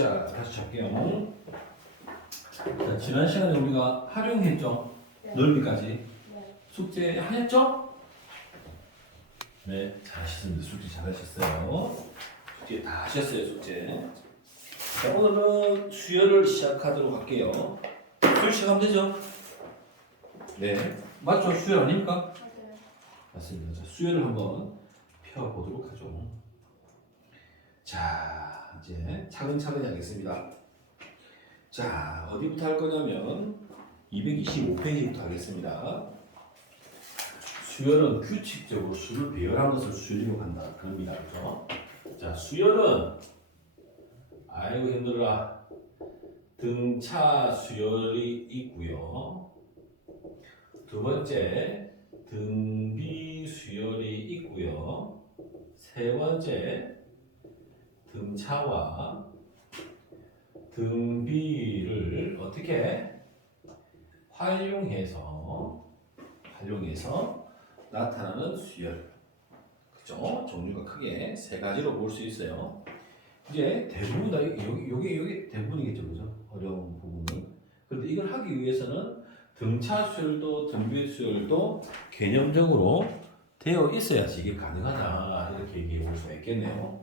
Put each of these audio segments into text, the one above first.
자, 다시 할게요. 자, 지난 시간에 우리가 활용했죠? 네. 넓이까지. 네. 숙제 하셨죠? 네, 잘하셨습니다. 숙제 잘하셨어요. 숙제 다 하셨어요, 숙제. 자, 오늘은 수열을 시작하도록 할게요. 수열 시작하면 되죠? 네. 맞죠? 수열 아닙니까? 맞아요. 맞습니다. 자, 수열을 한번 펴보도록 하죠. 자, 이제 차근차근히 하겠습니다. 자, 어디부터 할 거냐면 225페이지부터 하겠습니다. 수열은 규칙적으로 수를 배열한 것을 수열이라고 한다. 그럽니다. 그죠? 자, 수열은 아이고 힘들어라. 등차 수열이 있고요. 두 번째 등비 수열이 있고요. 세 번째 등차와 등비를 어떻게 활용해서 나타나는 수열. 그죠? 종류가 크게 세 가지로 볼 수 있어요. 이제 대부분 다 여기 대부분이겠죠, 그죠? 어려운 부분은. 그런데 이걸 하기 위해서는 등차 수열도 등비 수열도 개념적으로 되어 있어야지 이게 가능하다 이렇게 얘기해 볼 수가 있겠네요.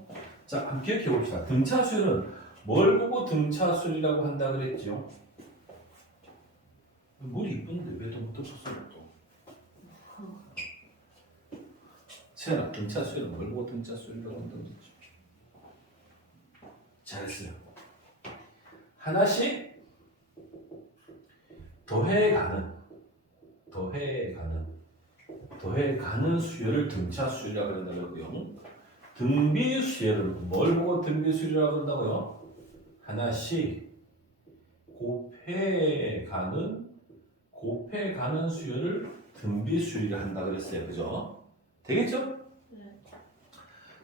자, 한번 기억해 봅시다. 등차 수열은 뭘 보고 등차 수열이라고 한다 그랬죠? 머리 이쁜데 왜 또 썼어 또? 세연아, 등차 수열은 뭘 보고 등차 수열이라고 한다 그랬죠? 잘했어요. 하나씩 더해가는 수열을 등차 수열이라고 한다고 그러고요. 등비 수열은 뭘 보고 등비 수열이라고 한다고요? 하나씩 곱해가는 수열을 등비 수열이라 한다 그랬어요. 그죠? 되겠죠? 네.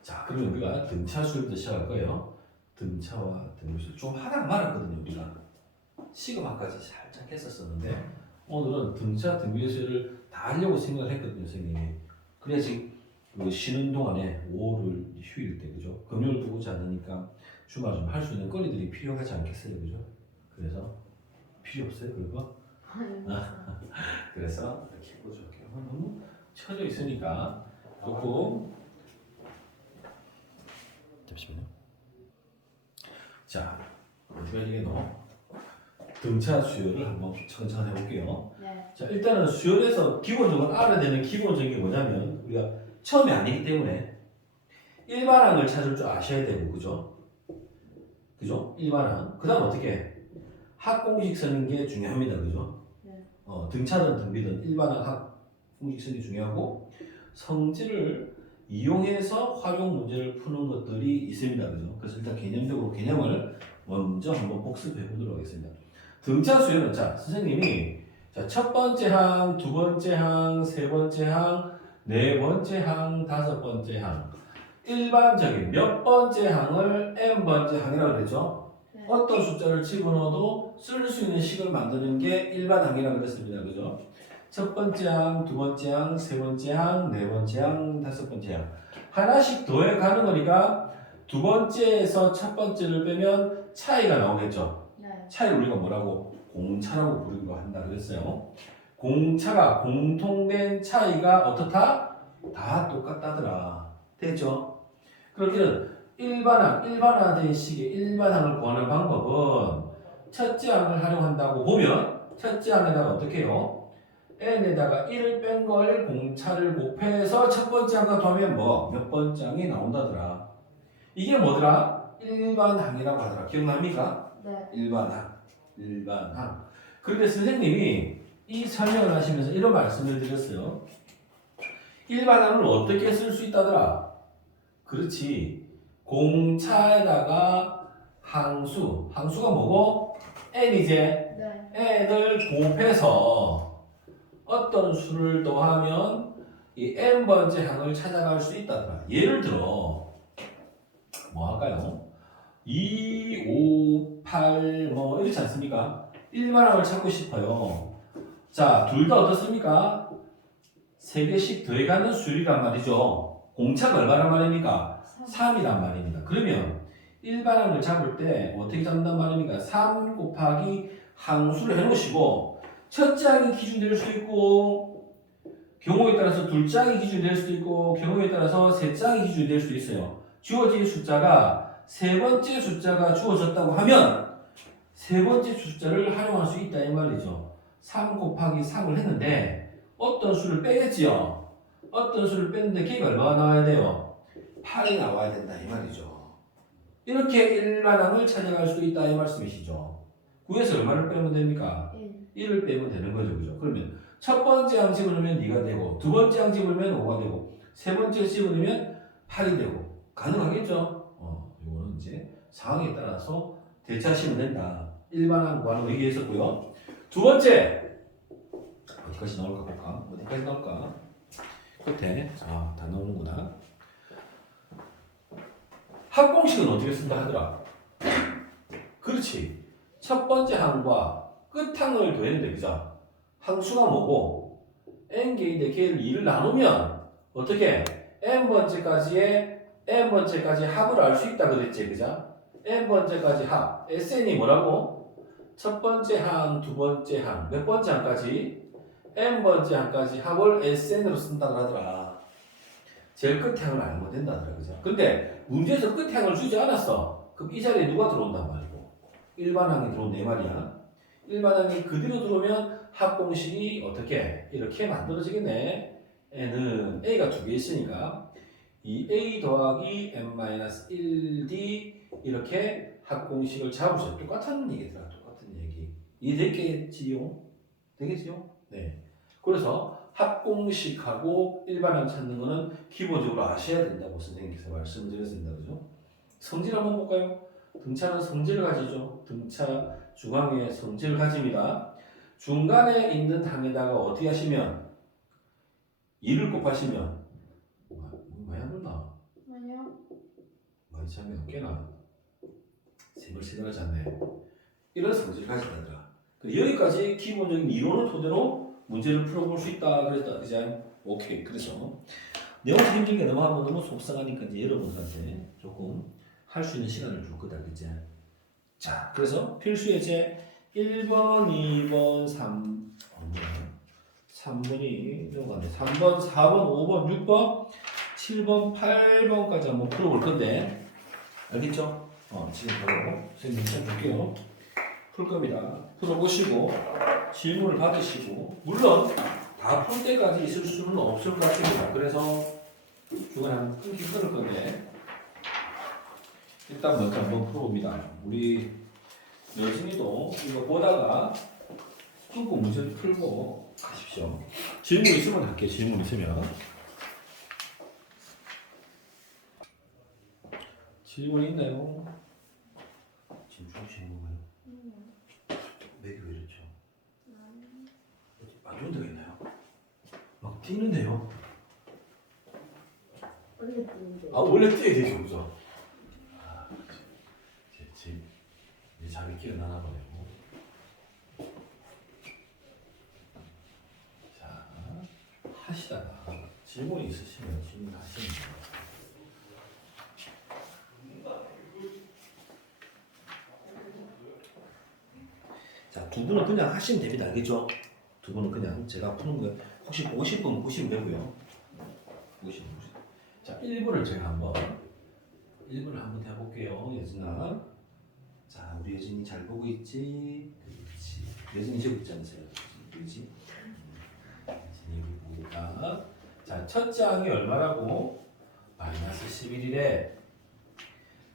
자, 그러면 우리가 등차 수열부터 시작할 거예요. 등차와 등비 수열 좀 하다가 말았거든요. 우리가 시그마까지 살짝 했었었는데 오늘은 등차 등비 수열을 다 하려고 생각을 했거든요, 선생님이. 그래야지 쉬는 동안에 5월 휴일 때, 그죠? 금요일 두고 오지 않으니까 주말 좀 할 수 있는 거리들이 필요하지 않겠어요, 그죠? 그래서 필요 없어요, 그거? 그래서 이렇게 보여줄게요. 너무 쳐져 있으니까 조금 잠시만요. 자, 어디가 이게 너? 등차 수열을 한번 천천히 해볼게요. 네. 자, 일단은 수열에서 기본적으로 알아야 되는 기본적인 게 뭐냐면 우리가 처음이 아니기 때문에 일반항을 찾을 줄 아셔야 되고, 그죠? 그죠? 일반항. 그 다음 어떻게? 합공식 쓰는 게 중요합니다, 그죠? 네. 등차든 등비든 일반항 합공식 쓰는 게 중요하고 성질을 이용해서 활용 문제를 푸는 것들이 있습니다, 그죠? 그래서 일단 개념을 먼저 한번 복습해 보도록 하겠습니다. 등차 수열은 자, 선생님이 자, 첫 번째 항, 두 번째 항, 세 번째 항, 네 번째 항, 다섯 번째 항. 일반적인 몇 번째 항을 n번째 항이라고 그랬죠? 네. 어떤 숫자를 집어넣어도 쓸 수 있는 식을 만드는 게 일반 항이라고 그랬습니다. 그죠? 첫 번째 항, 두 번째 항, 세 번째 항, 네 번째 항, 다섯 번째 항. 하나씩 더해 가는 거니까 두 번째에서 첫 번째를 빼면 차이가 나오겠죠? 네. 차이를 우리가 뭐라고? 공차라고 부르기도 한다 그랬어요. 공차가 공통된 차이가 어떻다? 다 똑같다더라. 됐죠? 그러기는 일반화된 식의 일반항을 구하는 방법은 첫째 항을 활용한다고 보면 첫째 항에다가 어떻게 해요? n에다가 1을 뺀 걸 공차를 곱해서 첫 번째 항과 더하면 뭐? 몇 번째 항이 나온다더라. 이게 뭐더라? 일반항이라고 하더라. 기억납니까? 네. 일반항. 그런데 선생님이 이 설명을 하시면서 이런 말씀을 드렸어요. 일반항을 어떻게 쓸 수 있다더라? 그렇지. 공차에다가 항수가 뭐고? n이제 네. n을 곱해서 어떤 수를 더하면 이 n번째 항을 찾아갈 수 있다더라. 예를 들어 뭐 할까요? 2, 5, 8 뭐 이렇지 않습니까? 일반항을 찾고 싶어요. 자, 둘 다 어떻습니까? 3개씩 더해가는 수열이란 말이죠. 공차가 얼마란 말입니까? 3이란 말입니다. 그러면 일반항을 잡을 때 어떻게 잡는단 말입니까? 3 곱하기 항수를 해놓으시고 첫째 항이 기준 될 수도 있고 경우에 따라서 둘째 항이 기준 될 수도 있고 경우에 따라서 셋째 항이 기준이 될 수도 있어요. 주어진 숫자가 세 번째 숫자가 주어졌다고 하면 세 번째 숫자를 활용할 수 있다 이 말이죠. 3 곱하기 3을 했는데 어떤 수를 빼겠지요. 어떤 수를 뺐는데 걔가 얼마가 나와야 돼요? 8이 나와야 된다 이 말이죠. 이렇게 일반항을 찾아갈 수 있다 이 말씀이시죠. 9에서 얼마를 빼면 됩니까? 1을 빼면 되는 거죠. 그죠? 그러면 첫 번째 항 집어넣으면 2가 되고 두 번째 항 집어넣으면 5가 되고 세 번째 집어넣으면 8이 되고 가능하겠죠? 이거는 이제 상황에 따라서 대처하시면 된다. 일반항 구하는 거 얘기했었고요. 두 번째 어디까지 나올까 볼까? 어디까지 나올까? 끝에 다 나오는구나. 합공식은 어떻게 쓴다 하더라? 그렇지. 첫 번째 항과 끝항을 더했는데 그죠? 항수가 뭐고 n개인데 걔를 2를 나누면 어떻게 n번째까지의 n번째까지 합을 알 수 있다 그랬지 그죠? n번째까지 합 SN이 뭐라고? 첫 번째 항, 두 번째 항, 몇 번째 항까지? n번째 항까지 합을 SN으로 쓴다고 하더라. 제일 끝에 항을 알면 된다더라 그죠? 근데 문제에서 끝에 항을 주지 않았어. 그럼 이 자리에 누가 들어온단 말이고? 일반항이 들어온다 이 말이야. 일반항이 그대로 들어오면 합공식이 어떻게? 이렇게 만들어지겠네. n은 a가 두 개 있으니까 이 a 더하기 n-1d 이렇게 합공식을 잡을 수 있어. 똑같은 얘기더라. 똑같은 얘기. 이해되겠지요? 되겠지요? 네. 그래서 합공식하고 일반항 찾는 거는 기본적으로 아셔야 된다고 선생님께서 말씀드렸습니다. 그죠? 성질 한번 볼까요? 등차는 성질을 가지죠. 등차 중앙에 성질을 가집니다. 중간에 있는 항에다가 어떻게 하시면 2를 곱하시면 많이 안 넣나? 아니요. 많이 차면 꽤나 셈을 세가지 않네. 이런 성질을 가진다더라. 여기까지 기본적인 이론을 토대로 문제를 풀어볼 수 있다 그랬다. 그죠? 오케이. 그래서 내용 힘들게 넘어가면 너무 속상하니까 이제 여러분들한테 조금 할 수 있는 시간을 줄 거다. 그치? 자, 그래서 필수 예제 1번, 2번, 3번이 넘어가네. 3번, 4번, 5번, 6번, 7번, 8번까지 한번 풀어볼 건데 알겠죠? 지금 바로 선생님 좀 볼게요. 풀 겁니다. 풀어보시고 질문을 받으시고 물론 다 풀 때까지 있을 수는 없을 것 같습니다. 그래서 중간에 한 끊기 끊을 건데 일단 먼저 한번 풀어봅니다. 우리 여진이도 이거 보다가 끊고 문제를 풀고 가십시오. 질문 있으면 할게요. 질문 있으면. 질문이 있나요? 지금 주무시는 건가요? 맥이 왜 이렇죠? 안 좋은 데가 있나요? 막 뛰는데요? 원래 뛰는데. 원래 뛰어야 되죠, 그죠? 제 잠이 깨어나나 보네요. 자, 하시다가 질문이 있으시면 질문하시면 돼요. 자, 두 분은 그냥 하시면 됩니다. 알겠죠? 두 분은 그냥 제가 푸는 거 혹시 보고 싶으면 보시면 되고요. 보시면. 자, 1번을 제가 한번 해볼게요. 예진아. 자, 우리 예진이 잘 보고 있지? 그렇지. 예진이 저기 있지 않으세요? 그렇지? 예진이 여기 보고 있다. 자, 첫째 항이 얼마라고? 마이너스 11이래.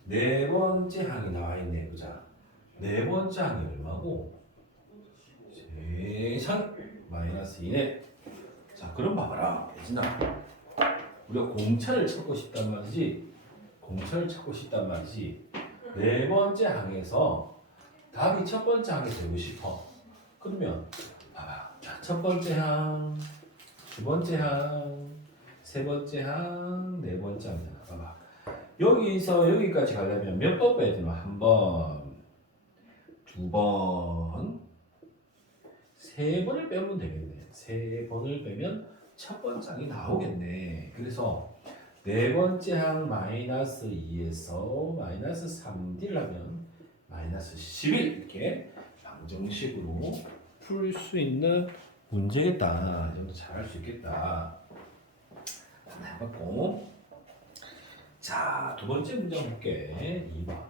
네 번째 항이 나와 있네. 보자. 네 번째 항이 얼마고? 세상 마이너스 2네. 자, 그럼 봐봐라. 예진아. 우리가 공차를 찾고 싶단 말이지. 공차를 찾고 싶단 말이지. 네 번째 항에서 답이 첫 번째 항이 되고 싶어. 그러면 봐봐. 자, 첫 번째 항, 두 번째 항, 세 번째 항, 네 번째 항이잖아. 봐봐. 여기서 여기까지 가려면 몇 번 빼야 되나? 한 번, 두 번, 세 번을 빼면 되겠네. 세 번을 빼면 첫 번째 항이 나오겠네. 그래서 네 번째 항 마이너스 2에서 마이너스 3D를 하면 마이너스 11 이렇게 방정식으로 풀 수 있는 문제겠다. 이 정도 잘 할 수 있겠다. 하나 해봤고, 자, 두 번째 문제 한번 볼게. 2번.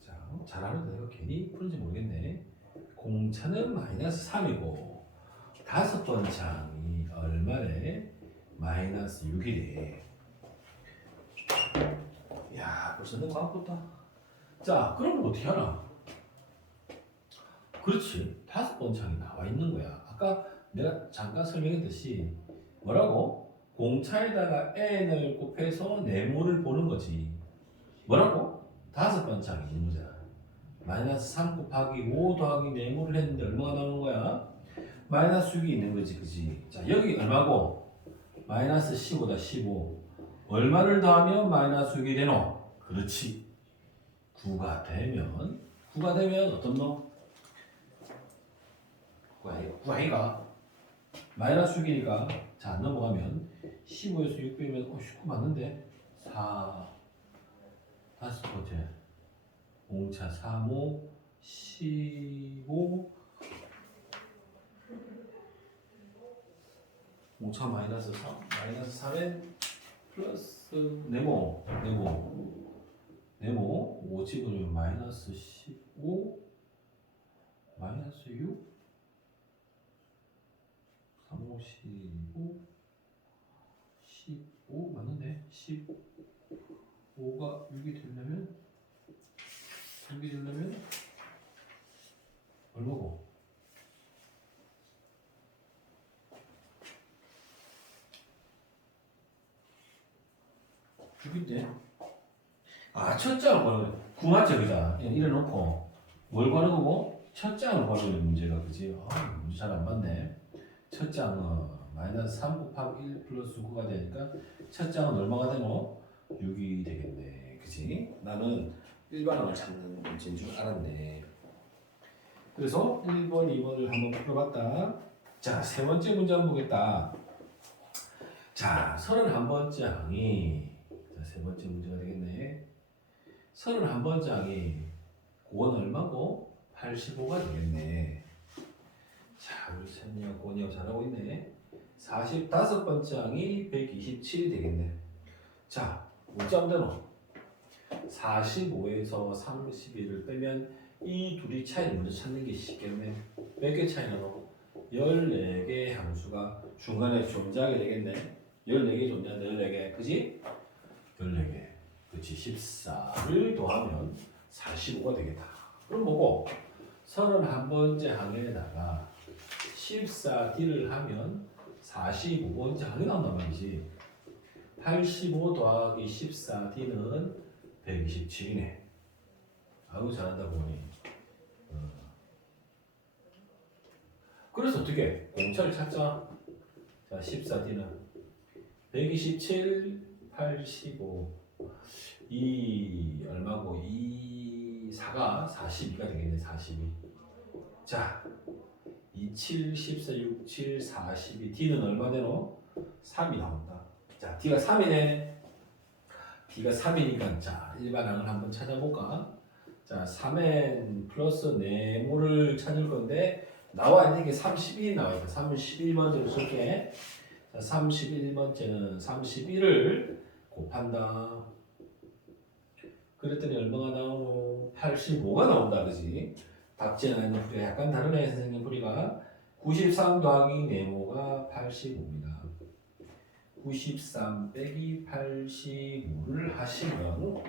자, 잘하는데 내가 괜히 푸는지 모르겠네. 공차는 마이너스 3이고 다섯 번째 항이 얼마래? 마이너스 6이래. 야, 벌써 내 마음 붙다. 자, 그럼 어떻게 하나? 그렇지. 다섯 번째 항이 나와 있는 거야. 아까 내가 잠깐 설명했듯이 뭐라고? 공차에다가 n을 곱해서 네모를 보는 거지. 뭐라고? 다섯 번째 항이 있는 거잖아. 마이너스 3 곱하기 5 더하기 네모를 했는데 얼마가 나오는 거야? 마이너스 6이 있는 거지, 그지? 자, 여기 얼마고? 마이너스 15다, 15. 얼마를 더하면 마이너스 6이 되노? 그렇지. 9가 되면 어떤 놈? 9아이가 마이너스 6이니까 자, 넘어가면 15에서 6 빼면 19 맞는데? 4 다섯 번째 공차 3, 5, 15 5차 마이너스 3 마이너스 3에 플러스 네모 5 집으면 마이너스 15 마이너스 6 3, 5, 15 15 맞는데? 15가 6이 되려면 얼마고? 6인데? 아, 첫 장을 구하는 거야. 9 맞죠, 그자? 이래놓고 뭘 구하는 거고? 첫 장을 구하는 문제가, 그지? 아, 문제 잘 안 맞네. 첫 장은 마이너스 3 곱하기 1 플러스 9가 되니까 첫 장은 얼마가 되노? 6이 되겠네, 그지? 나는 일반항을 찾는 문제인 줄 알았네. 그래서 1번, 2번을 한번 풀어봤다. 자, 세 번째 문제 한번 보겠다. 자, 31번째 항이 자, 세 번째 문제가 되겠네. 31번째 항이 9원 얼마고? 85가 되겠네. 자, 우리 샘이하고 고은이하고 잘하고 있네. 45번째 항이 127이 되겠네. 자, 뭐짜면 되노? 45에서 31을 빼면 이 둘이 차이를 먼저 찾는 게 쉽겠네. 몇 개 차이 나노? 14개의 함수가 중간에 존재하게 되겠네. 14개 존재한다. 14개. 그지? 14개. 그치. 14를 더하면 45가 되겠다. 그럼 뭐고? 31번째 항에다가 14D를 하면 45번째 항이 나온단 말이지. 85 더하기 14D는 127이네. 아우, 잘한다 보니. 그래서 어떻게? 공차를 찾자. 자, 14D는 127, 85. 이 얼마고? 이 4가 42가 되겠네. 42. 자, 27, 14, 67, 42. D는 얼마 되노? 3이 나온다. 자, D가 3이네. D가 3이니까 자, 일반항을 한번 찾아볼까? 자, 3n 플러스 네모를 찾을 건데 나와 있는 게 31이 나와 있다. 31번째로 쓸게. 자, 31번째는 31을 곱한다. 그랬더니 얼마가 나오노? 85가 나온다, 그지? 답지는 않는 풀이가 약간 다르네, 선생님 풀이가. 93 더하기 네모가 85입니다. 93 빼기 85를 하시면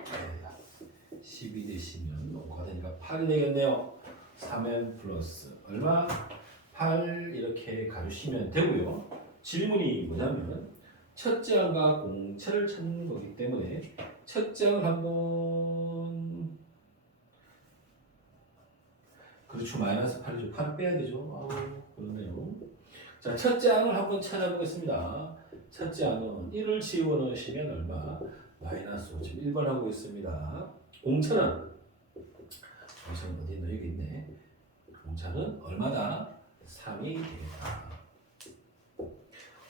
10이 되시면 5가 되니까 8이 되겠네요. 3n 플러스 얼마? 8 이렇게 가주시면 되고요. 질문이 뭐냐면 첫째 항과 공차를 찾는 거기 때문에 첫째 항을 한번 그렇죠. 마이너스 8이죠. 8 빼야 되죠. 아우, 그렇네요. 자, 첫째 항을 한번 찾아보겠습니다. 첫째 항은 1을 집어넣으시면 얼마? 마이너스 5. 지금 1번 하고 있습니다. 공차는 어디 있나? 여기 있네. 공차는 얼마다? 3이 되겠다.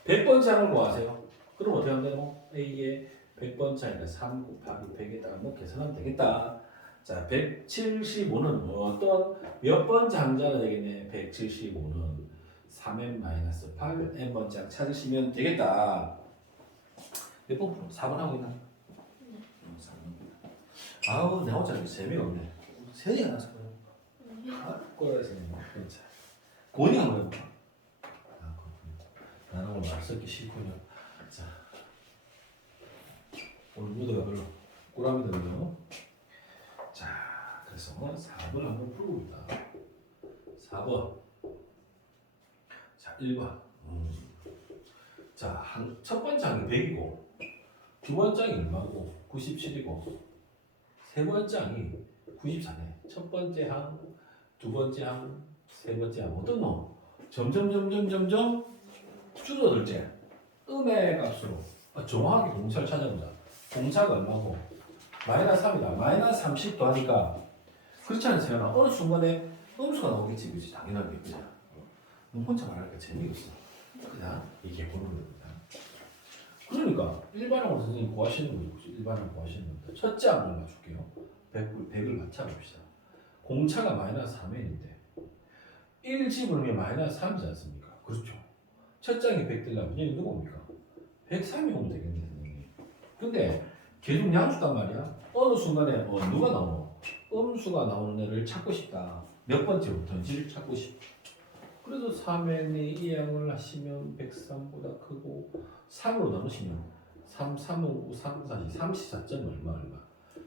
100번째 항을 구하세요. 그럼 어떻게 하면 되노? A의 100번 차이니까 3 곱하기 100에다가 뭐 계산하면 되겠다. 자, 175는 어떤 몇 번 장자가 되겠네? 175는 3n-8 n번 장 찾으시면 되겠다. 몇 번? 4번 하고 있나? 네. 4번. 아우, 내 혼자 재미없네. 세리가 나서 그래. 아, 꼬라서 진짜. 고은이 한번 해볼까? 아, 그렇군요. 나는 오늘 말 섞기 싫군요. 자, 오늘 무드가 별로 꿀합니다, 자, 그래서 4번 한번 풀어봅니다. 4번. 자, 1번. 자, 첫 번째 항이 100이고, 두 번째 항이 얼마고? 97이고, 세 번째 항이 94네. 첫 번째 항, 두 번째 항, 세 번째 항. 어떤 놈? 점점 줄어들지? 음의 값으로. 정확하게 공차를 찾아보자. 공차가 얼마고? 마이너스 3이다. 마이너스 30도 하니까. 그렇지 않으세요? 어느 순간에 음수가 나오겠지. 그지? 당연하게. 그지? 너 혼자 말하니까 재미없어. 그냥 이게 보는 겁니다. 그러니까 일반항으로 선생님 구하시는 거죠. 일반항 구하시는 겁니다. 첫째 항을 맞출게요. 100을 맞춰봅시다. 공차가 마이너스 3n인데 1집으로 마이너스 3이지 않습니까? 그렇죠. 첫 장이 100 되려면 얘는 누굽니까? 103이 오면 되겠네, 선생님. 근데 계속 양수단 말이야. 어느 순간에 누가 나오노? 음수가 나오는 애를 찾고 싶다. 몇 번째부터인지를 찾고 싶다. 그래서 3n의 이 양을 하시면 103보다 크고 3으로 나누시면 3, 3, 5, 3, 4, 34점 얼마.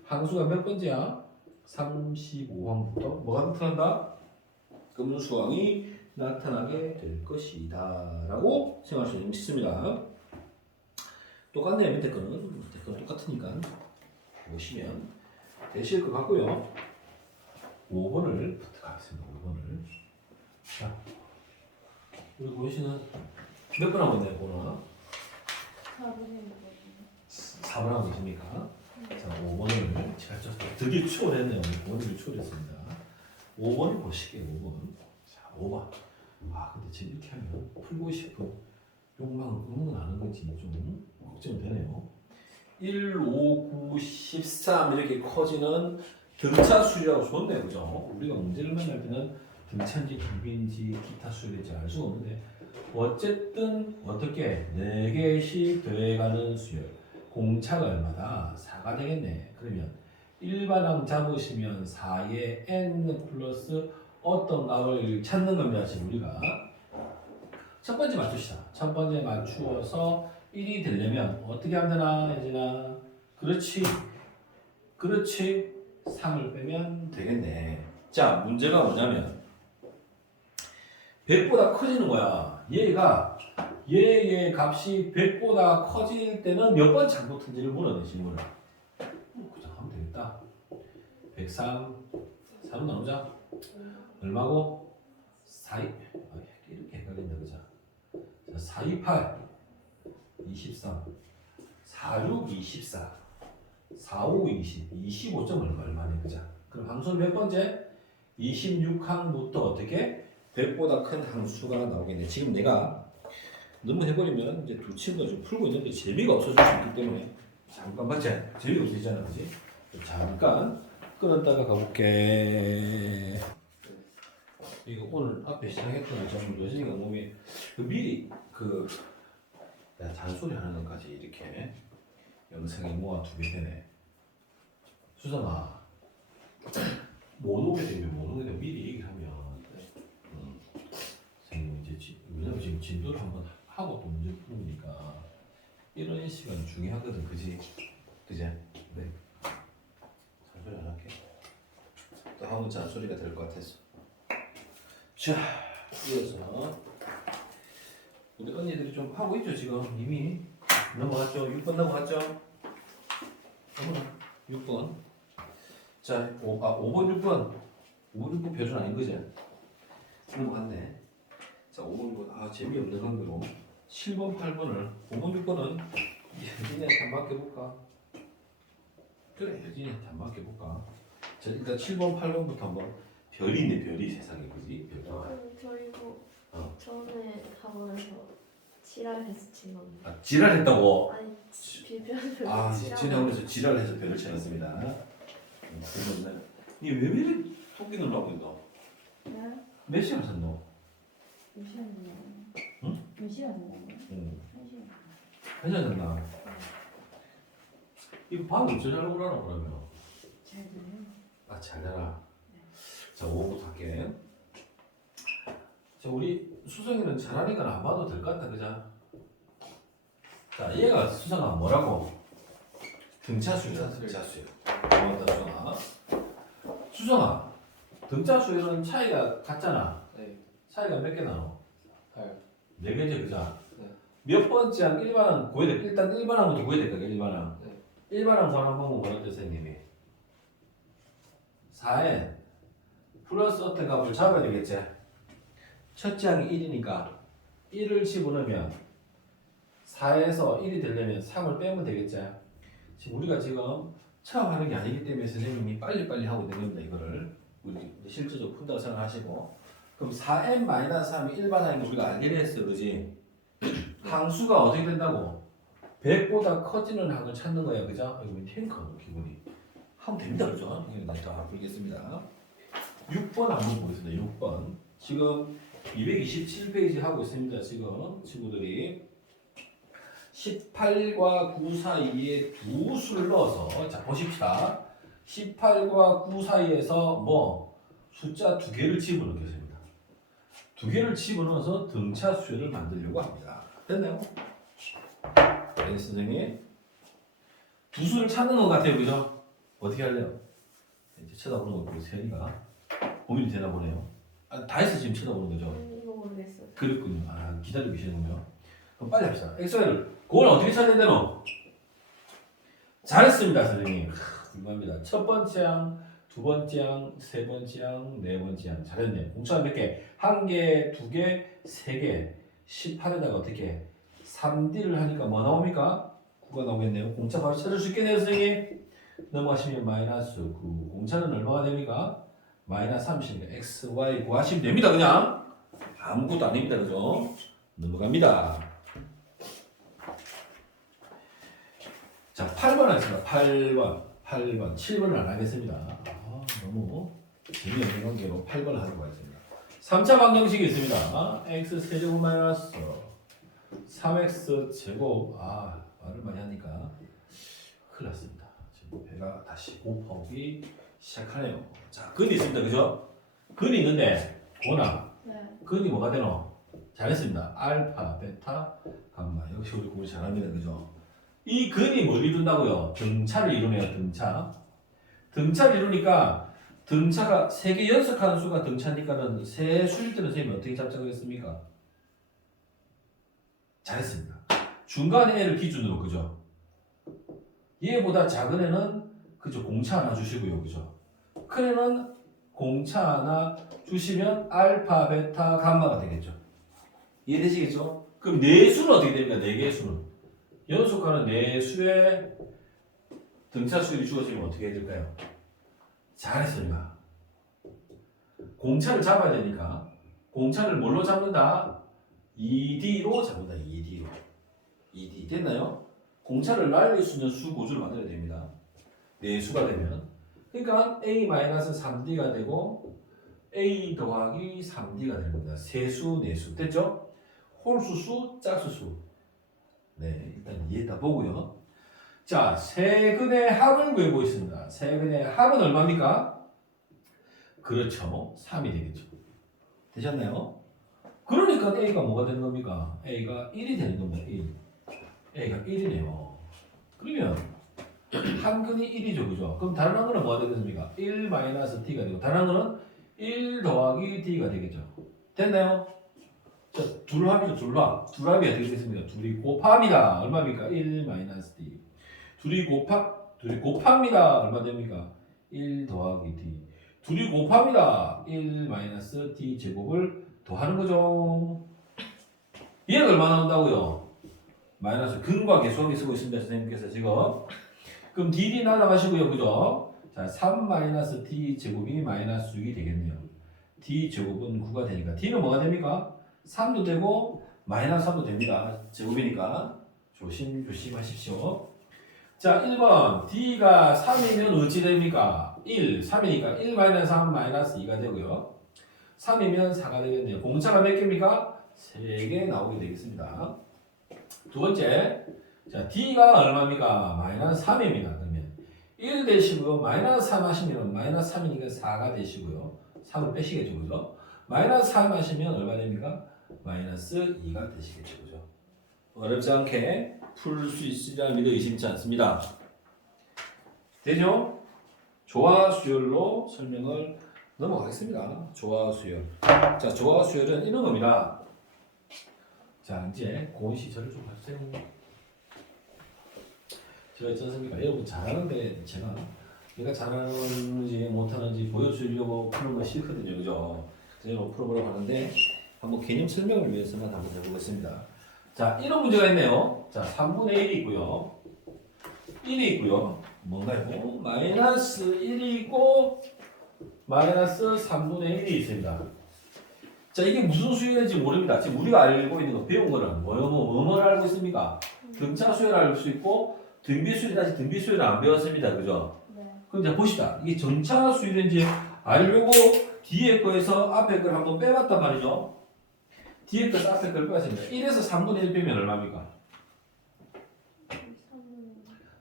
항수가 몇 번째야? 35항부터 뭐가 나타난다? 음수항이 나타나게 될 것이다 라고 생각할 수 있습니다. 똑같네. 밑에 거는 똑같으니까 보시면 되실 것 같고요. 5번을 부탁하겠습니다. 5번을. 자, 우리 고시는 몇 번 하고 있나요? 번호? 4번 하고 계십니까? 자, 5번을 제가 드디어 추월했네요. 5번을 추월했습니다. 5번을 보실게요. 5번. 자, 5번. 아, 근데 지금 이렇게 하면 풀고 싶은 욕망은 응원하는 건지 좀 걱정이 되네요. 1, 5, 9, 13 이렇게 커지는 등차 수열이라고 좋네요. 그죠? 우리가 문제를 만날 때는 등차인지 겹인지 기타 수열인지 알 수가 없는데 어쨌든 어떻게 4개씩 더해가는 수열 공차가 얼마다? 4가 되겠네. 그러면 일반항 잡으시면 4의 n 플러스 어떤 값을 찾는 겁니다. 지금 우리가 첫 번째 맞추시다. 첫 번째 맞추어서 1이 되려면 어떻게 하면 되나? 예진아. 그렇지. 3을 빼면 되겠네. 자, 문제가 뭐냐면 100보다 커지는 거야. 얘의 값이 100보다 커질 때는 몇 번 잘못한지를 물어내 질문을. 그냥 하면 되겠다. 103, 3 나누자. 얼마고? 4, 이렇게 헷갈린다, 그죠? 4, 2, 8, 23, 4, 6, 24, 4, 5, 20, 25점 얼마네, 그죠? 그럼 항수는 몇 번째? 26항부터 어떻게? 100보다 큰 항수가 나오겠네. 지금 내가 너무 해버리면 이제 두 친구가 좀 풀고 있는데 재미가 없어질 수 있기 때문에 잠깐 맞지? 재미가 없어지잖아, 그지? 잠깐 끊었다가 가볼게. 이거 오늘 앞에 시작했던 좀 여진이가 몸이 미리 내가 잔소리 하는 것까지 이렇게 영상에 모아 두게 되네. 수정아, 못 오게 되면 미리 얘기를 하면 선생님 이제 왜냐면 지금 진도를 한번 하고 또 문제 푸니까 이런 시간 중요하거든, 그지? 그지? 네. 잔소리 안 할게. 또 하면 잔소리가 될 것 같아서. 자, 이어서 우리 언니들이 좀 하고 있죠. 지금 이미 넘어갔죠. 6번 넘어갔죠. 어머나 6번. 자, 5번 6번 표준 아닌 거지? 넘어갔네. 자, 5번 6번 재미없는 관계로 7번 8번을 5번 6번은 여진이한테 한번 맡겨볼까? 그래, 여진이한테 한번 맡겨볼까? 자, 일단 7번 8번부터 한번 별이 있네. 별이 세상에, 그지? 별. 저희도 전에 학원에서 지랄해서 친 겁니다. 아, 지랄했다고? 아니 비변을 아, 진행하면서 지랄해서 별을 쳐놨습니다. 이왜 이래 토끼는 하고 있노? 네? 몇 시간 잤노? 몇 시간 됐나요? 응? 몇 시간 됐나요? 응. 1시간. 괜찮았나? 이거 밥 어쩌자고 그러나 그러면? 잘 되네요. 아, 잘 자라. 자, 5부터 할게. 자, 우리 수성이는 잘하니까 안 봐도 될 것 같다, 그자? 자, 얘가 수성아 뭐라고? 등차수야, 등차수. 고맙다, 수성아. 수성아, 등차수에는 차이가 같잖아. 네. 차이가 몇 개 나노? 8. 4개지, 그자? 네. 몇 번째 한 1반항 구해야 돼. 일단 1반항부터 구해야 될까, 1반항. 네. 1반항 구하는 방법 뭐라고 선생님이? 4에 플러스 어떤 값을 잡아야 되겠지? 첫째 항이 1이니까 1을 집어넣으면 4에서 1이 되려면 3을 빼면 되겠지? 지금 우리가 지금 처음 하는 게 아니기 때문에 선생님이 빨리빨리 하고 있는 겁니다. 이거를 우리 실질적으로 푼다고 생각하시고 그럼 4n-3이 일반항인 거 우리가 알게 됐어, 그러지? 항수가 어떻게 된다고? 100보다 커지는 항을 찾는 거야, 그죠? 이거 탱커 기분이 하면 됩니다, 그죠? 이거 다 풀겠습니다. 6번 한번 보겠습니다. 6번 지금 227페이지 하고 있습니다. 지금 친구들이 18과 9 사이에 두 수를 넣어서 자 보십시다. 18과 9 사이에서 뭐 숫자 2개를 집어넣겠습니다. 2개를 집어넣어서 등차 수열을 만들려고 합니다. 됐나요? 네, 선생님. 두 수를 찾는 것 같아요, 그죠? 어떻게 할래요? 이제 쳐다보는 거 보고 세연이가 고민이 되나 보네요. 아, 다 해서 지금 쳐다보는 거죠? 이거 모르겠어요. 그랬군요. 아, 기다리고 계시는군요. 그럼 빨리 합시다. XY를 그걸 어떻게 찾는 데노? 잘했습니다, 선생님. 훌륭합니다. 첫 번째 항, 두 번째 항, 세 번째 항, 네 번째 항. 잘했네요. 공차 몇 개? 한 개, 두 개, 세 개. 18에다가 어떻게? 3D를 하니까 뭐 나옵니까? 9가 나오겠네요. 공차 바로 찾을 수 있겠네요, 선생님. 넘어가시면 마이너스 9. 공차는 얼마가 됩니까? 마이너스 30이니까 x, y 구하시면 됩니다. 그냥 아무것도 아닙니다. 그죠? 넘어갑니다. 자, 8번 하겠습니다. 8번. 7번을 안 하겠습니다. 아, 너무 재미없는 관계로 8번을 하도록 하겠습니다. 3차 방정식이 있습니다. x 세제곱 마이너스 3x 제곱. 아, 말을 많이 하니까 큰일 났습니다. 지금 배가 다시 고파오기 시작하네요. 자, 근이 있습니다. 그죠? 근이 있는데 고나 네. 근이 뭐가 되노? 잘했습니다. 알파, 베타, 감마. 역시 우리 공부 잘합니다. 그죠? 이 근이 뭘 이룬다고요? 등차를 이루네요. 등차. 등차를 이루니까 등차가 3개 연속하는 수가 등차니까는 세 수일 때는 선생님이 어떻게 잡자그랬습니까? 잘했습니다. 중간 애를 기준으로 그죠? 얘보다 작은 애는 그죠? 공차 하나 주시고요. 그죠? 큰 애는 공차 하나 주시면 알파, 베타, 감마가 되겠죠. 이해되시겠죠? 그럼 네 수는 어떻게 됩니까? 네 개의 수는 연속하는 네 수의 등차 수열이 주어지면 어떻게 해야 될까요? 잘했습니다. 공차를 잡아야 되니까 공차를 뭘로 잡는다? 2D로 잡는다. 2D로. 2D 됐나요? 공차를 날릴 수 있는 수 구조를 만들어야 됩니다. 네 수가 되면 그러니까 A-3D가 되고 A 더하기 3D가 되는 겁니다. 세수, 네수 됐죠? 홀수수, 짝수수. 네, 일단 이해했다 보고요. 자, 세근의 합을 구해보겠습니다. 세근의 합은 얼마입니까? 그렇죠. 3이 되겠죠. 되셨나요? 그러니까 A가 뭐가 되는 겁니까? A가 1이 되는 겁니다. 1. A가 1이네요. 그러면 한 근이 1이죠. 그죠? 그럼 다른 한 근은 뭐가 되겠습니까? 1-D가 되고 다른 한 근은 1 더하기 D가 되겠죠. 됐나요? 자, 둘합이죠. 둘합이 어떻게 되겠습니까? 둘이 곱합니다. 얼마입니까? 1-D. 둘이 곱합니다. 얼마 됩니까? 1 더하기 D. 둘이 곱합니다. 1-D 제곱을 더하는 거죠. 얘가 얼마 나온다고요? 마이너스 근과 계수하게 쓰고 있습니다. 선생님께서 지금. 그럼 DD 날아가시고요. 그죠? 자, 3-D 제곱이 마이너스 6이 되겠네요. D 제곱은 9가 되니까 D는 뭐가 됩니까? 3도 되고 마이너스 3도 됩니다. 제곱이니까 조심하십시오. 자, 1번 D가 3이면 어찌 됩니까? 1, 3이니까 1 마이너스 3 마이너스 2가 되고요. 3이면 4가 되겠네요. 공차가 몇 개입니까? 3개 나오게 되겠습니다. 두 번째, 자, D가 얼마입니까? 마이너스 3입니다. 그러면 1 되시고요. 마이너스 3 하시면 마이너스 3이니까 4가 되시고요. 3을 빼시겠죠. 그죠? 마이너스 3 하시면 얼마 됩니까? 마이너스 2가 되시겠죠. 그죠? 어렵지 않게 풀 수 있으리라 믿어 의심치 않습니다. 되죠? 조화 수열로 설명을 넘어가겠습니다. 조화 수열. 자, 조화 수열은 이런 겁니다. 자, 이제 고은 시절을 좀 봐주세요. 제가 있지 않습니까? 여러분 잘하는데 제가 잘하는지 못하는지 보여주려고 푸는 거 싫거든요. 그죠? 그래서 풀어보려고 하는데 한번 개념 설명을 위해서만 한번 해보겠습니다. 자, 이런 문제가 있네요. 자, 3분의 1이 있고요. 1이 있고요. 뭔가요? 마이너스 1이 있고 마이너스 3분의 1이 있습니다. 자, 이게 무슨 수열인지 모릅니다. 지금 우리가 알고 있는 거 배운 거는 뭐를 알고 있습니까? 등차 수열을 알 수 있고 등비 수열, 다시 등비 수열을 안 배웠습니다. 그죠? 네. 그럼 이제 봅시다. 이게 전차 수열인지 알려고 뒤에 거에서 앞에 걸 한번 빼봤단 말이죠. 뒤에 거에서 앞에 걸 빼봤습니다. 1에서 3분의 1 빼면 얼마입니까?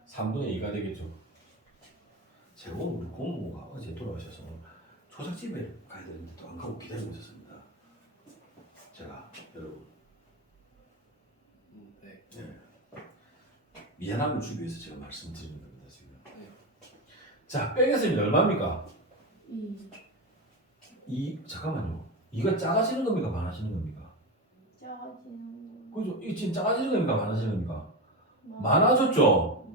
3분의 2가 되겠죠. 제가 오늘 공무가 어제 돌아오셔서 조작집에 가야 되는데 또 안 가고 기다리고 있었습니다. 제가 여러분 네. 미안함을 주기 위해서 제가 말씀드리는 겁니다. 지금. 자, 빼겠습니다. 얼마입니까? 2. 잠깐만요. 2가 작아지는 겁니까? 많아지는 겁니까? 작아지는 그죠? 이 지금 작아지는 겁니까? 많아지는 겁니까? 많아졌죠?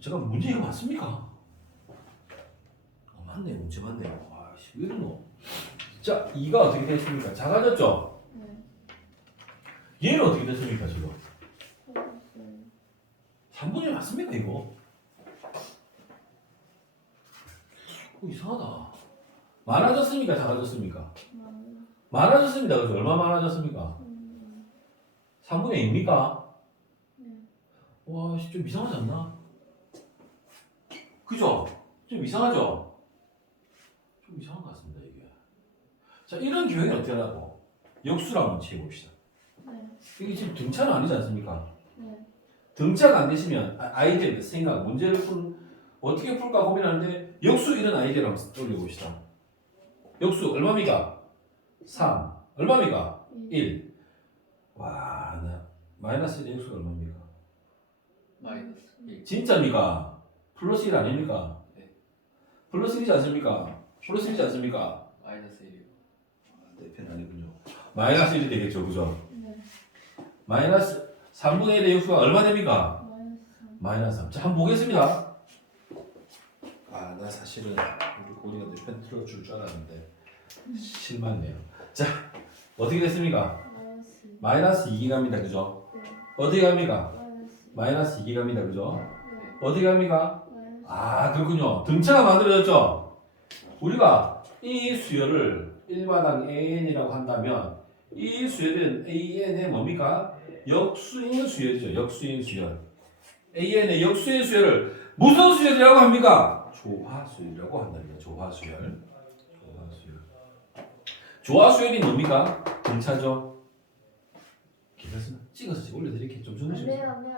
제가 문제 이거 맞습니까? 맞네요. 문제 맞네요. 아씨, 왜 이러노? 자, 2가 어떻게 됐습니까? 작아졌죠? 네. 얘는 어떻게 됐습니까? 지금? 작았어요. 3분의 1 맞습니까? 이거? 이상하다. 많아졌습니까? 작아졌습니까? 많아졌습니다. 그죠? 얼마 많아졌습니까? 3분의 2입니까? 네. 와, 좀 이상하지 않나? 그죠? 좀 이상하죠? 좀 이상한 것 같습니다, 이게. 자, 이런 교회는 어떻게 하라고? 역수를 한번 취해봅시다. 네. 이게 지금 등차는 아니지 않습니까? 네. 등차가 안 되시면 아이디어, 생각, 문제를 어떻게 풀까 고민하는데 역수 이런 아이디어를 한번 떠올려봅시다. 역수 얼마입니까? 3. 얼마입니까? 1. 와, 나 마이너스 1의 역수가 얼마입니까? 마이너스 1. 진짜입니까? 플러스 1 아닙니까? 네. 플러스 1이지 않습니까? 플러스 1이지 않습니까? 마이너스 1이요. 내 편 아니군요. 마이너스 1이 되겠죠, 그죠? 네. 마이너스 3분의 1의 역수가 얼마 됩니까? 마이너스 3. 자, 한번 보겠습니다. 나 사실은 우리 고리가 내 편 틀어줄 줄 알았는데 실망네요. 자, 어떻게 됐습니까? 마이너스 2가 갑니다, 그죠? 네. 어떻게 갑니까? 마이너스 2가 갑니다, 그죠? 어떻게 갑니까? 그렇군요. 등차가 만들어졌죠? 우리가 이 수열을 1마당 AN이라고 한다면 이 수열은 AN의 뭡니까? 역수인 수열이죠. 역수인 수열. AN의 역수인 수열을 무슨 수열이라고 합니까? 조화수열이라고 한답니다. 조화수열. 조화수열이 뭡니까? 등차죠. 괜찮습니다. 찍어서 제가 올려드릴게요. 좀 주무시면서. 안 돼요.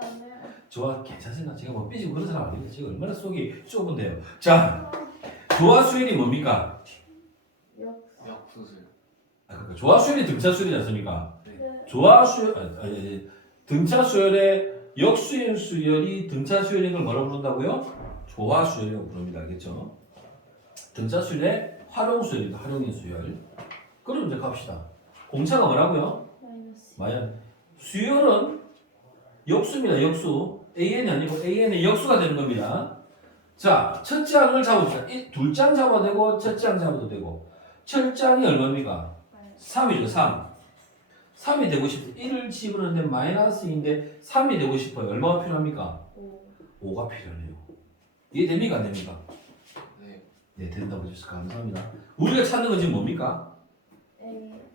조화 괜찮습니다. 제가 뭐 삐지고 그런 사람 아닙니다. 제가 얼마나 속이 좁은데요. 자, 조화수열이 뭡니까? 역수술. 그러니까 조화수열이 등차수열이지 않습니까? 네. 조화수열, 등차수열의 역수인 수열이 등차수열인 걸 뭐라고 부른다고요? 조화수열이라고 부릅니다. 알겠죠? 등차수열의 활용수열입니다. 활용인 수열. 그럼 이제 갑시다. 공차가 뭐라고요? 마이너스. 수열은 역수입니다. 역수. AN이 아니고 AN의 역수가 되는 겁니다. 자, 첫 장을 잡읍시다. 둘 장 잡아도 되고 첫 장 잡아도 되고. 첫 장이 얼마입니까? 3이죠. 3. 3이 되고 싶어요. 1을 집어넣는데 마이너스 2인데 3이 되고 싶어요. 얼마가 필요합니까? 5가 필요해요. 이해됩니까? 안 됩니까? 네. 네, 된다고 해주셔서 감사합니다. 우리가 찾는 건 지금 뭡니까?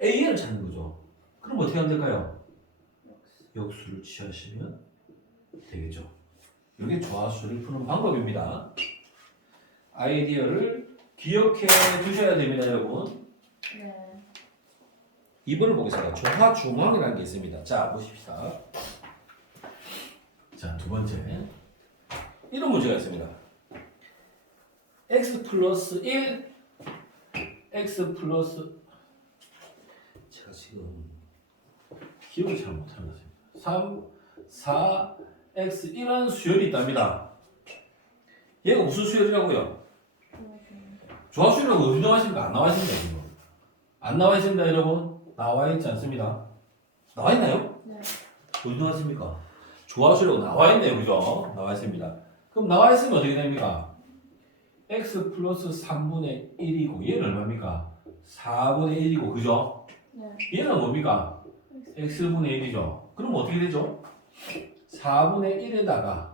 AN을 찾는 거죠. 그럼 어떻게 하면 될까요? 역수를 취하시면 되겠죠. 이게 조화수를 푸는 방법입니다. 아이디어를 기억해 두셔야 됩니다, 여러분. 네. 2번을 보겠습니다. 조화 중앙이라는 게 있습니다. 자, 보십시다. 자, 두 번째. 이런 문제가 있습니다. x 플러스 1, x 플러스 제가 지금 기억을 잘 못하는 것 같습니다. 3, 4, x 이런 수열이 있답니다. 얘가 무슨 수열이라고요? 조합수열이라고 어디 나와 있습니까? 안 나와 있습니다, 지금. 안 나와 있습니다, 여러분. 나와 있지 않습니다. 나와 있나요? 네. 어디 나와 있습니까? 조합수열이라고 나와 있네요, 그죠? 나와 있습니다. 그럼 나와 있으면 어떻게 됩니까? x 플러스 3분의 1이고 얘는 얼마입니까? 4분의 1이고 그죠? 네. 얘는 뭡니까? x분의 1이죠. 그럼 어떻게 되죠? 4분의 1에다가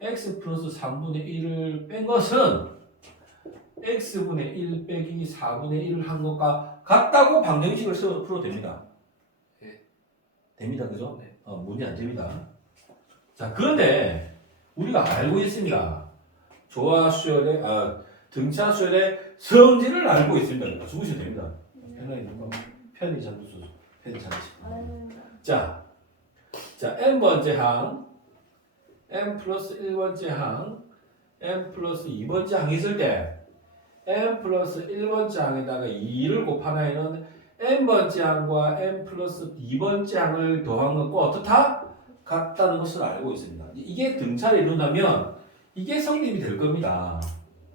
x 플러스 3분의 1을 뺀 것은 x분의 1 빼기 4분의 1을 한 것과 같다고 방정식을 풀어도 됩니다. 네. 됩니다. 그죠? 네. 문제 안 됩니다. 자, 그런데 우리가 알고 있습니다. 조화수열의 등차 수열의 성질을 알고 있습니다. 죽으셔도 됩니다. 편히 잠수 편히 잠시. 아유. 자, n번째 항, n 플러스 1번째 항, n 플러스 2번째 항이 있을 때 n 플러스 1번째 항에다가 2를 곱한 아이는 n번째 항과 n 플러스 2번째 항을 더한 것과 어떻다? 같다는 것을 알고 있습니다. 이게 등차를 이룬다면 이게 성립이 될 겁니다.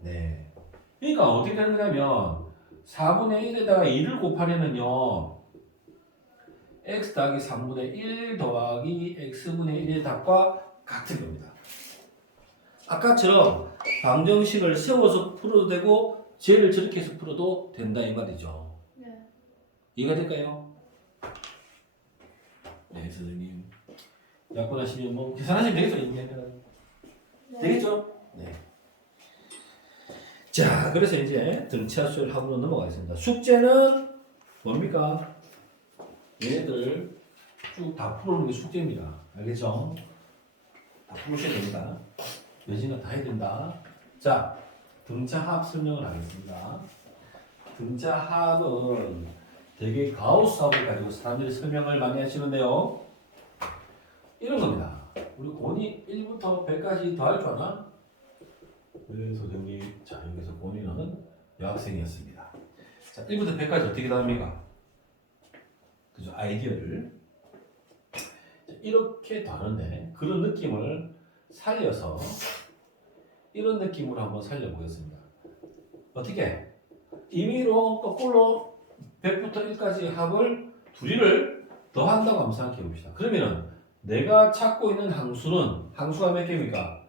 네. 그러니까 어떻게 되는 거냐면 4분의 1에다가 2를 곱하려면요 x 더하기 3분의 1 더하기 x분의 1의 답과 같은 겁니다. 아까처럼 방정식을 세워서 풀어도 되고 쟤를 저렇게 해서 풀어도 된다 이 말이죠. 네. 이해가 될까요? 네, 선생님. 약분하시면 뭐 계산하시면 되겠죠? 네. 되겠죠? 네. 자, 그래서 이제 등차수열 학으로 넘어가겠습니다. 숙제는 뭡니까? 얘네들 쭉 다 풀어오는 게 숙제입니다. 알겠죠? 다 풀으셔야 됩니다. 여지는 다 해야 된다. 자, 등차합 설명을 하겠습니다. 등차합은 되게 가우스합을 가지고 사람들이 설명을 많이 하시는데요. 이런 겁니다. 우리 곤이 1부터 100까지 더 할 줄 아나? 네, 선생님. 자, 여기서 곤이는 여학생이었습니다. 자, 1부터 100까지 어떻게 답합니까? 그죠? 아이디어를 이렇게 다는데 그런 느낌을 살려서 이런 느낌으로 한번 살려보겠습니다. 어떻게? 임의로 거꾸로 100부터 1까지 합을 둘이를 더한다고 한번 생각해 봅시다. 그러면은 내가 찾고 있는 항수가 몇 개입니까?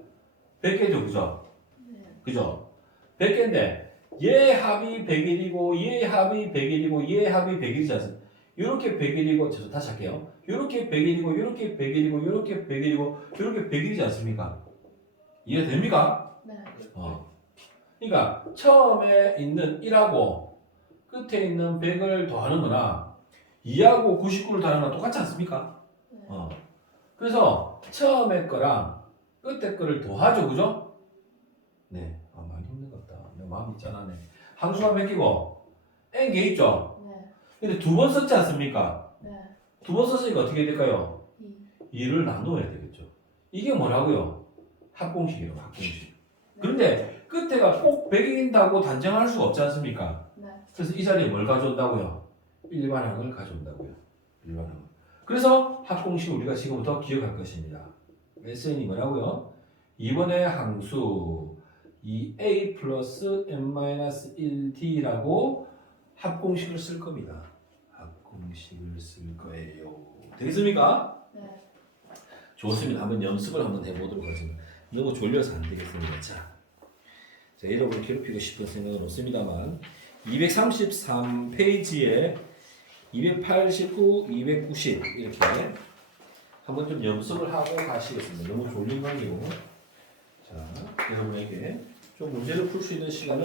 100개죠, 그죠? 네. 그죠? 100개인데 얘 합이 100일이고 얘 합이 100일이고 얘 합이 100일이지 않습니까? 요렇게 100일이고 저 다시 할게요. 요렇게 100일이고 요렇게 100일이고 요렇게 100일이고 요렇게 100일이지 않습니까? 이해됩니까? 네. 그러니까 처음에 있는 1하고 끝에 있는 100을 더하는 거나 2하고 99를 더하는 거나 똑같지 않습니까? 네. 그래서 처음에 거랑 끝에 거를 더하죠, 그죠? 네, 많이 힘든 것 같다. 내 마음이 짠하네. 함수가 몇 개고 n개 있죠? 네. 근데 두 번 썼지 않습니까? 네. 두 번 썼으니까 어떻게 될까요? 2. 2를 나누어야 되겠죠. 이게 뭐라고요? 합공식이에요, 합공식. 네. 그런데 끝에가 꼭 100인다고 단정할 수가 없지 않습니까? 네. 그래서 이 자리에 뭘 가져온다고요? 일반항을 가져온다고요. 일반항. 그래서 합공식을 우리가 지금부터 기억할 것입니다. SN이 뭐라고요? 이번에 항수 2a 플러스 n-1t라고 합공식을 쓸 겁니다. 합공식을 쓸 거예요. 되겠습니까? 네. 좋습니다. 한번 연습을 한번 해보도록 하겠습니다. 너무 졸려서 안 되겠습니다. 자, 여러분을 괴롭히고 싶은 생각은 없습니다만 233페이지에 289, 290 이렇게 한번 좀 연습을 하고 가시겠습니다. 너무 졸린 관계고 자, 여러분에게 좀 문제를 풀 수 있는 시간을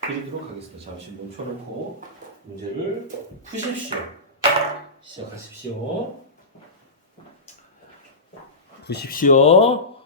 드리도록 하겠습니다. 잠시 멈춰놓고 문제를 푸십시오. 시작하십시오. 보십시오.